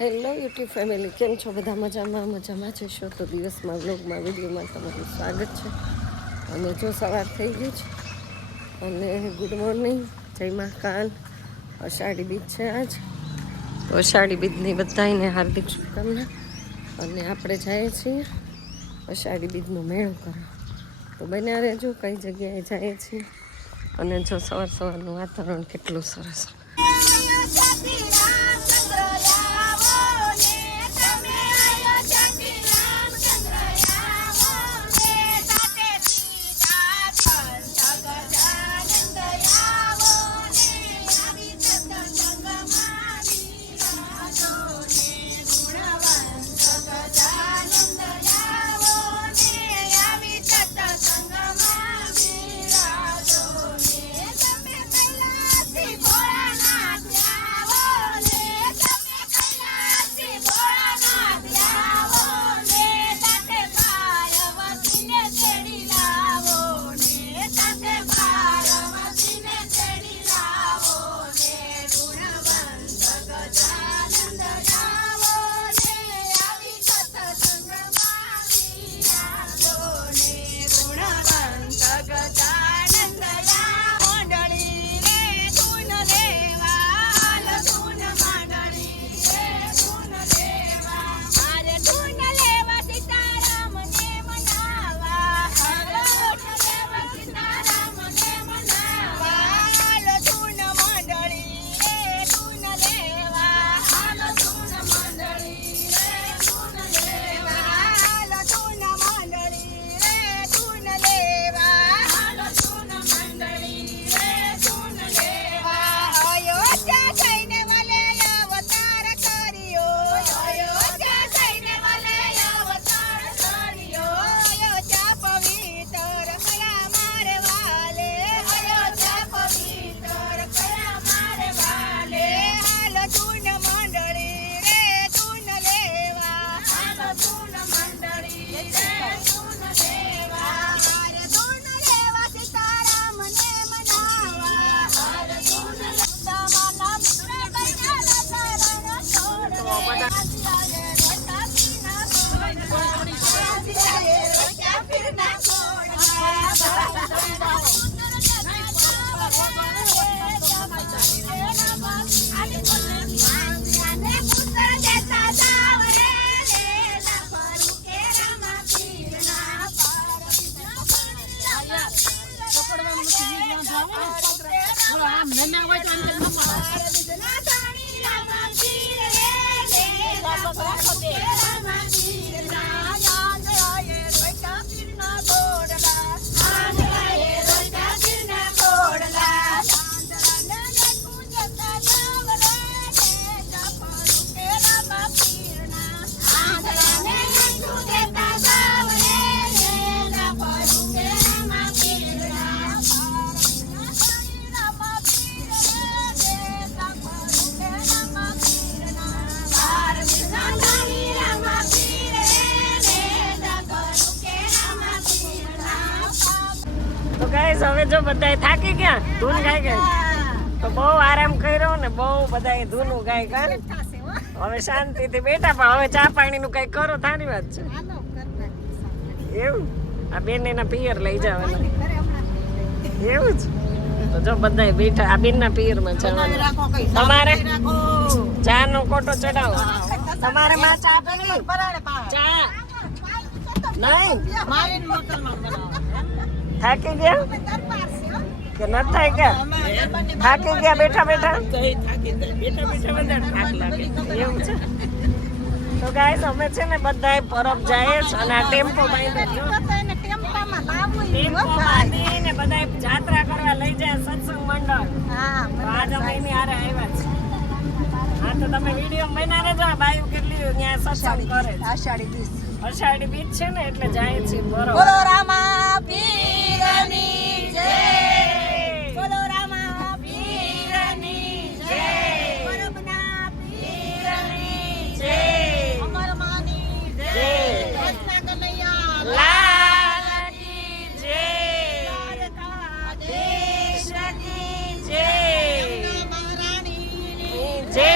Hello YouTube family, કેમ છો બધા? મજામાં જશો તો દિવસમાં વ્લોગમાં વિડીયોમાં તમારું સ્વાગત છે. અને જો સવાર થઈ ગઈ છે અને ગુડ મોર્નિંગ, જય મહાકાલ. અષાઢી બીજ છે આજ, તો અષાઢી બીજની બધાને હાર્દિક શુભકામના. અને આપણે જઈએ છીએ અષાઢી બીજનો મેળો કરવા, તો બન્યા રહેજો કઈ જગ્યાએ જઈએ છીએ. અને જો સવારનું વાતાવરણ કેટલું સરસ. હવે જો બધા થાકી ગયા, ધૂન ગાઈ ગઈ, તો બહુ આરામ કર્યો ને બહુ બધા ધૂનું ગાય ગયા. હવે શાંતિથી બેઠા, પણ હવે ચા પાણી નું કઈ કરો, તારી વાત છે. એવું આ બેન એના પિયર લઈ જવાના, એવું જ. તો જો બધા બેઠા, આ બેન ના પિયર માં જવાના. તમારે ચા નો કોટો ચડાવો, તમારે માં ચા પીવી, ચા નહીં. થાકી ગયા કે ન થાય ગયા? થાકી ગયા બેઠા બેઠા થાક લાગે, એવું છે. તો ગાઈસ અમે છે ને બધા પરબ જાય છે અને આ ટેમ્પો બાંધ્યો, ને બધા જાત્રા કરવા લઈ જાય સત્સંગ મંડળ. આજ અમે એની હારે આવ્યા છે. હા, તો તમે વિડીયો બનાવી રહેજો. આ બાયુ કેટલી ત્યાં સત્સંગ કરે છે. અષાઢી બીજ છે ને એટલે જાય છે. બોલો રામા પીરની જય, બોલો રામા પીરની જય, પરબના પીરની જય, અમર માની જય, કૃષ્ણ કનૈયા લાલ કી જય, દ્વારકાધીશ કી જય, મહારાણી જય.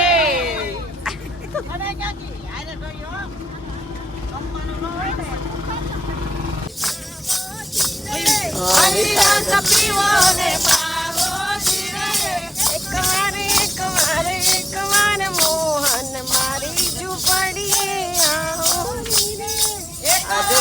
એકવાર મોહન મારી ઝૂંપડીએ આવો આજે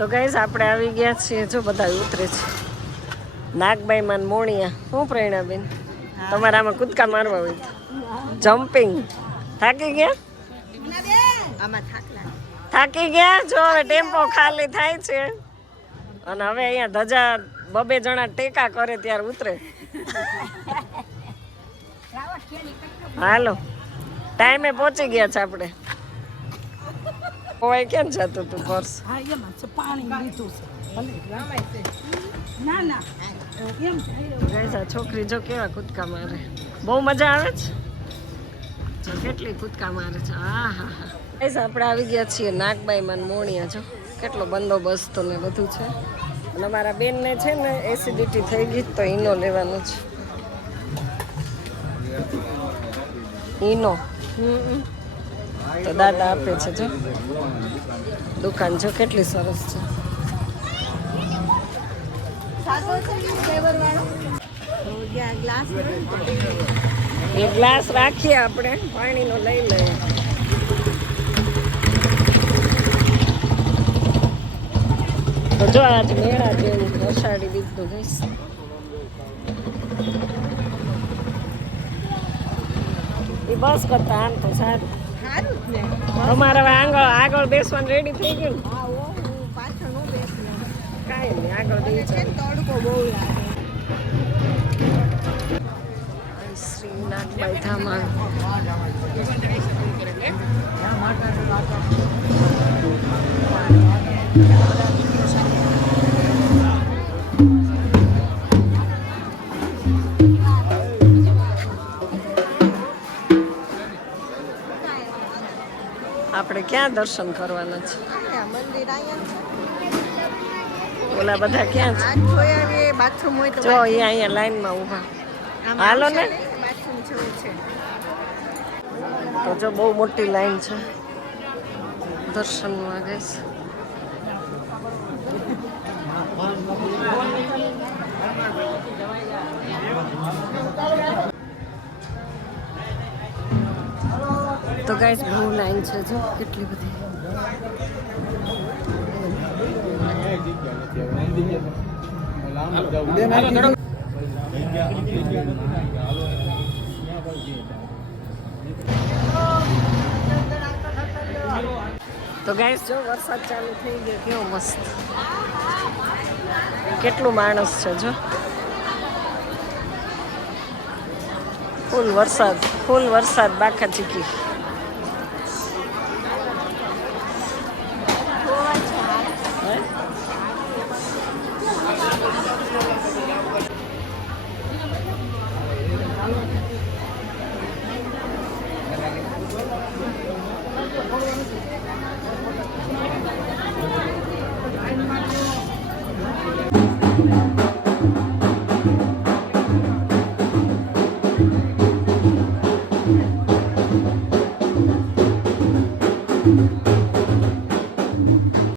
તો ગાઈસ આપણે આવી ગયા છીએ જો બધા ઉતરે છે નાગબાઈ માન મોણિયા શું પ્રેરણાબેન તમારે આમાં કૂદકા મારવા હોય જમ્પિંગ થાકી ગયા થાકી ગયા જો હવે ટેમ્પો ખાલી થાય છે અને હવે અહીંયા ધજા બબે જણા ટેકા કરે ત્યારે ઉતરે હાલો ટાઈમે પહોંચી ગયા છે આપણે કોઈ કેમ જતું તું પર્સ છોકરી જો કેવા કૂદકા મારે બહુ મજા આવે છે જો કેટલી કૂદકા મારે છે હા હા હા આપણે આવી ગયા છીએ નાગબાઈ માન મોણિયા જો કેટલો બંદોબસ્ત ને બધું છે અને અમારા બેનને છે ને એસિડિટી થઈ ગઈ તો ઈનો લેવાનો છે ઈનો તો દાદા આપે છે જો દુકાન જો કેટલી સરસ છે એ ગ્લાસ રાખીએ આપણે પાણીનો લઈ લઈએ તો જો આજ મેળા જેવું અષાઢી બીજનું જઈશ એ બસ કરતા આમ તો સારું તમારે હવે આગળ બેસવાનું રેડી થઈ ગયું કાંઈ નહીં આગળ તડકો બહુ શ્રી નાગબાઈ ધામા આપણે ક્યાં દર્શન કરવાના છે ઓલા બધા ક્યાં છે જો અહીંયા લાઈનમાં ઊભા હાલો ને તો જો બહુ મોટી લાઈન છે દર્શનમાં ગઈશ તો ગાઈસ બહુ લાઈન છે જો કેટલી બધી તો ગાઈસ જો વરસાદ ચાલુ થઈ ગયો કેવો મસ્ત કેટલું માણસ છે જો ફૂલ વરસાદ બાકા ચીકી Thank you.